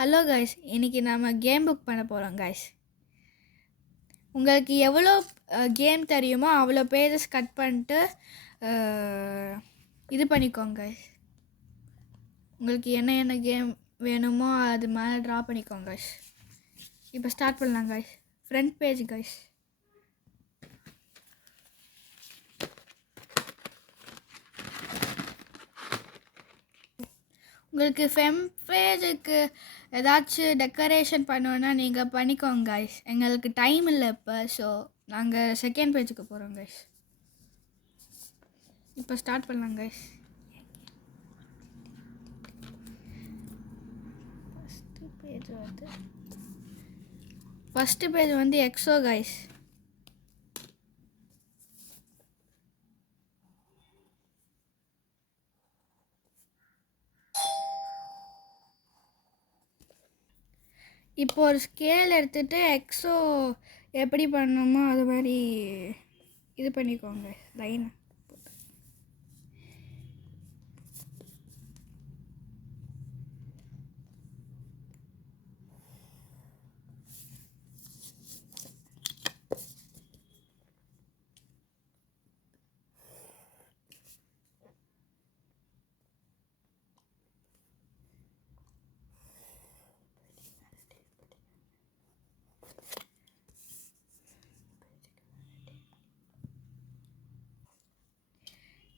Hello guys, இன்றைக்கி நம்ம game book பண்ண போகிறோம் கைஸ். உங்களுக்கு எவ்வளோ கேம் தெரியுமோ அவ்வளோ பேஜஸ் கட் பண்ணிட்டு இது பண்ணிக்கோங்க கைஸ். உங்களுக்கு என்ன கேம் வேணுமோ அது மேலே ட்ரா பண்ணிக்கோங்க கைஸ். இப்போ ஸ்டார்ட் பண்ணலாம் கைஸ். Front page guys. உங்களுக்கு பேஜுக்கு ஏதாச்சும் டெக்கரேஷன் பண்ணோன்னா நீங்கள் பண்ணிக்கோங்க கைஸ். எங்களுக்கு டைம் இல்லை இப்போ, ஸோ நாங்கள் செகண்ட் பேஜுக்கு போகிறோம் கைஸ். இப்போ ஸ்டார்ட் பண்ணலாம் கைஸ். ஃபஸ்ட்டு பேஜ் வந்து எக்ஸோ கைஸ். இப்போ ஒரு ஸ்கேல் எடுத்துகிட்டு எக்ஸோ எப்படி பண்ணணுமோ அது மாதிரி இது பண்ணிக்கோங்க லைனை.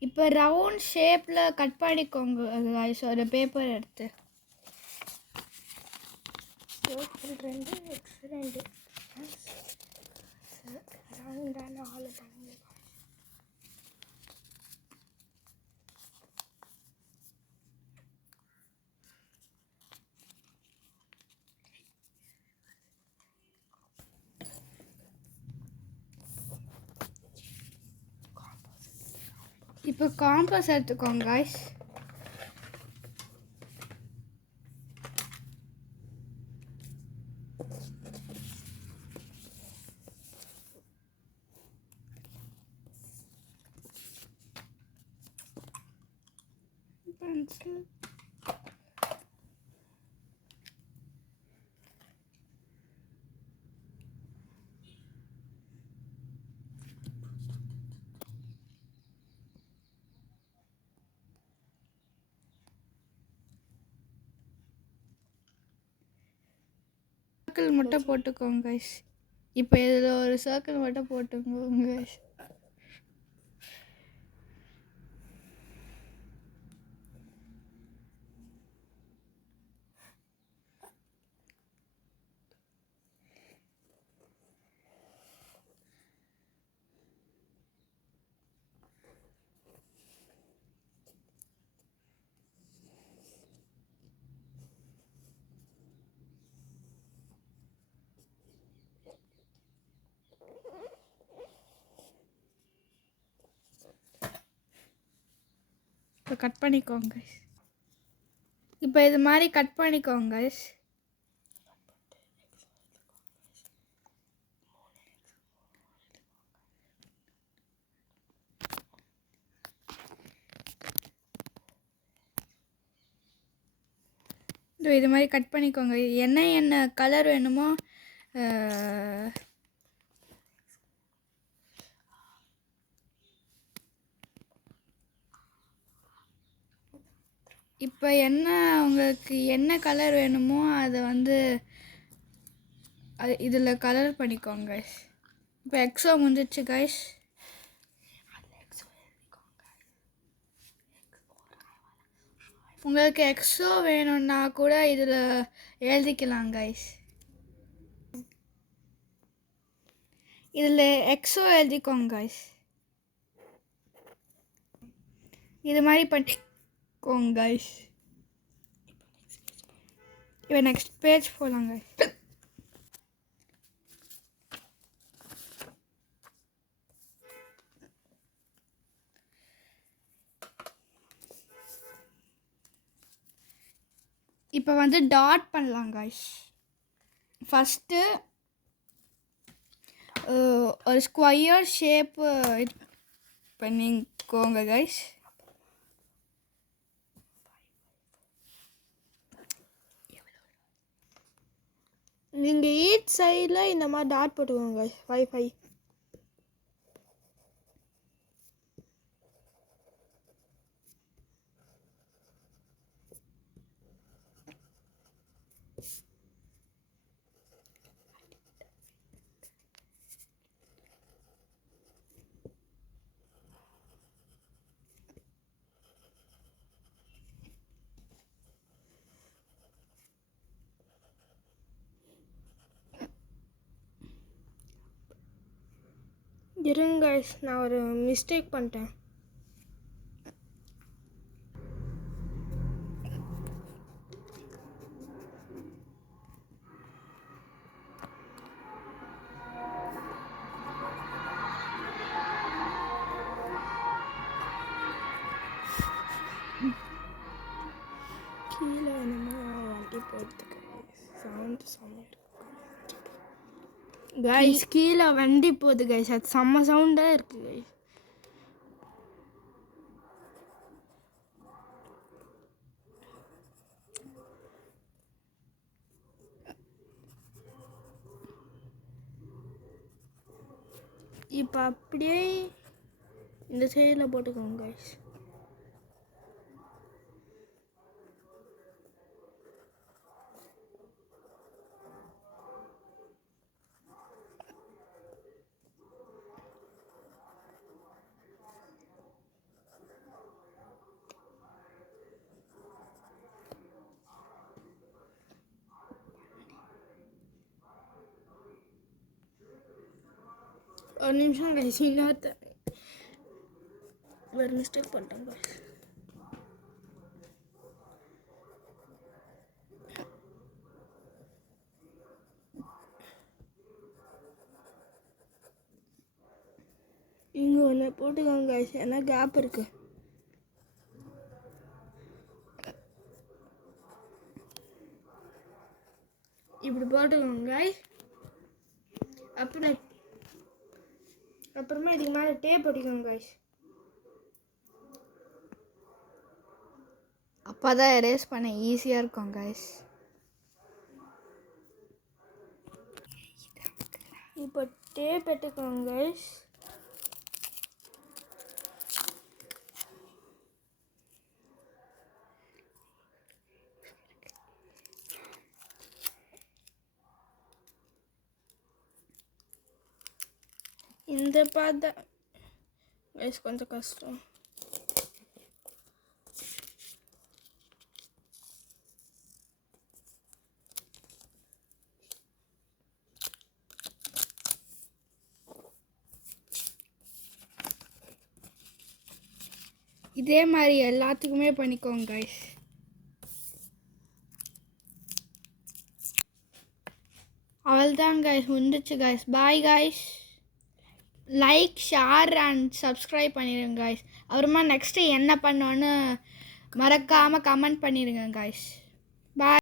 இப்போ ரவுண்ட் ஷேப்பில் கட் பண்ணிக்கோங்க கைஸ். ஒரு பேப்பர் எடுத்து இப்போ காம்பஸ் எடுத்துக்கோங்க கைஸ். பென்சில் சர்க்கிள் மட்டும் போட்டுக்கோங்க கைஸ். இப்போ இதில் ஒரு சர்க்கிள் மட்டும் போட்டுக்கோங்க கைஸ். இப்போ கட் பண்ணிக்கோங்க கைஸ். இப்போ இது மாதிரி கட் பண்ணிக்கோங்க கைஸ். இது மாதிரி கட் பண்ணிக்கோங்க. என்ன கலர் வேணுமோ இப்போ உங்களுக்கு என்ன கலர் வேணுமோ அதை வந்து இதில் கலர் பண்ணிக்கோங்க கைஸ். இப்போ எக்ஸோ முடிஞ்சிச்சு கைஸ். உங்களுக்கு எக்ஸோ வேணும்னா கூட இதில் எழுதிக்கலாம் கைஸ். இதில் எக்ஸோ எழுதிக்கோங்க கைஸ். இது மாதிரி பண்ணிக்கோங்க கைஸ். இப்போ நெக்ஸ்ட் பேஜ் போகலாம் கைஸ். இப்போ வந்து டாட் பண்ணலாம் கைஸ். ஃபஸ்ட்டு ஒரு ஸ்கொயர் ஷேப்பு பண்ணிக்கோங்க கைஸ். நீங்கள் ஈச் சைடில் இந்த மாதிரி டாட் போட்டுக்கோங்க 5 5. இருங்க நான் ஒரு மிஸ்டேக் பண்ணிட்டேன். கீழே என்னமோ வண்டி போகிறதுக்கு சவுண்டு செம்மையாக இருக்கு கைஸ். கீழே வண்டி போகுது கைஸ், அது செம்ம சவுண்டாக இருக்குது கைஸ். இப்போ அப்படியே இந்த சைடில் போட்டுக்கோங்க கைஸ். ஒரு நிமிஷம் கைஸ், இன்னொருத்த ஒரு மிஸ்டேக் பண்ணிட்டேன் கைஸ். இங்கே ஒன்று போட்டுக்கோங்க கைஸ், ஏன்னா கேப் இருக்கு. இப்படி போட்டுக்கோங்க கைஸ். அப்புறமா இதுக்கு மேலே டேப் போட்டுக்கோங்க கைஸ். அப்போ தான் எரேஸ் பண்ண ஈஸியாக இருக்கும் கைஸ். இப்போ டேப் எடுத்துக்கோங்க கைஸ். இந்த பார்த்தா கைஸ் கொஞ்சம் கஷ்டம். இதே மாதிரி எல்லாத்துக்குமே பண்ணிக்கோங்க கைஸ். அவ்வளோதான் கைஸ், முடிஞ்சிச்சு guys. Bye guys. Like, share and subscribe பண்ணிடுங்க கைஸ். அப்புறமா நெக்ஸ்ட்டு என்ன பண்ணோன்னு மறக்காமல் கமெண்ட் பண்ணிடுங்க கைஸ். பாய்.